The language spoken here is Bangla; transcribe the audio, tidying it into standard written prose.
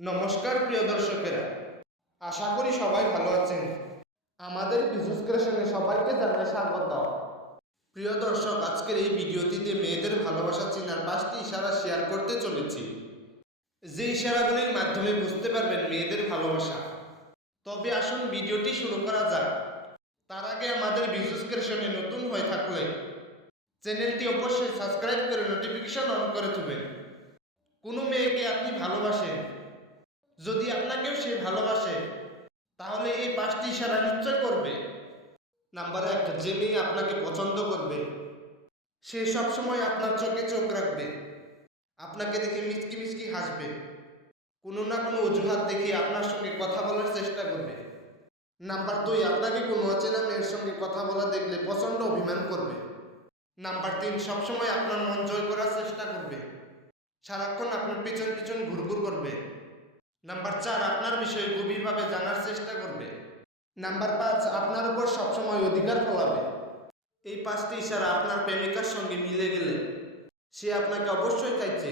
নমস্কার প্রিয় দর্শকেরা, আশা করি সবাই ভালো আছেন। আমাদের বিজনেস ক্রিয়েশনে সবাইকে জানাই স্বাগত। প্রিয় দর্শক, আজকের এই ভিডিওটিতে মেয়েদের ভালোবাসা চেনার 5টি ইশারা শেয়ার করতে চলেছি, যে ইশারাগুলির মাধ্যমে বুঝতে পারবেন মেয়েদের ভালোবাসা। তবে আসুন ভিডিওটি শুরু করা যাক। তার আগে আমাদের বিজনেস ক্রিয়েশনে নতুন হয়ে থাকলে চ্যানেলটি অবশ্যই সাবস্ক্রাইব করে নোটিফিকেশন অন করে দেবেন। কোনো মেয়েকে আপনি ভালোবাসেন, যদি আপনাকেও সে ভালোবাসে, তাহলে এই 5টি ইশারা নিশ্চয় করবে। নাম্বার 1, যে মেয়ে আপনাকে পছন্দ করবে সে সবসময় আপনার চোখে চোখ রাখবে, আপনাকে দেখে মিচকি মিচকি হাসবে, কোনো না কোনো অজুহাত দেখিয়ে আপনার সঙ্গে কথা বলার চেষ্টা করবে। নাম্বার 2, আপনাকে কোনো অচেনা মেয়ের সঙ্গে কথা বলা দেখলে প্রচণ্ড অভিমান করবে। নাম্বার 3, সবসময় আপনার মন জয় করার চেষ্টা করবে, সারাক্ষণ আপনার পিছন পিছন ঘুরঘুর করবে। নাম্বার 4, আপনার বিষয়ে গভীরভাবে জানার চেষ্টা করবে। নাম্বার 5, আপনার উপর সবসময় অধিকার ফলাবে। এই 5টি ইশারা আপনার প্রেমিকার সঙ্গে মিলে গেলে সে আপনাকে অবশ্যই চাইছে